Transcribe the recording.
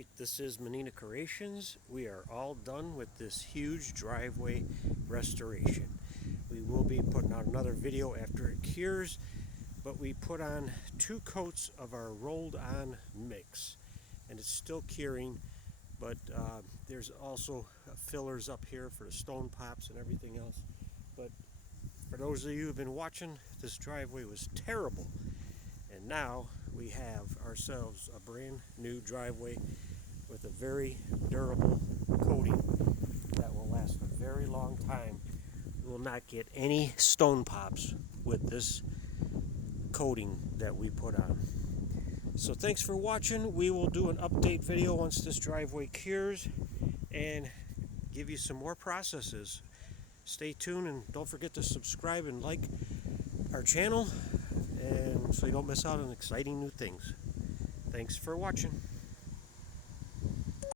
Alright, this is Menina Creations. We are all done with this huge driveway restoration. We will be putting out another video after it cures, but we put on 2 coats of our rolled on mix and it's still curing, but there's also fillers up here for the stone pops and everything else. But for those of you who have been watching, this driveway was terrible. And now we have ourselves a brand new driveway with a very durable coating that will last a very long time. We will not get any stone pops with this coating that we put on. So thanks for watching. We will do an update video once this driveway cures and give you some more processes. Stay tuned and don't forget to subscribe and like our channel, and so you don't miss out on exciting new things. Thanks for watching.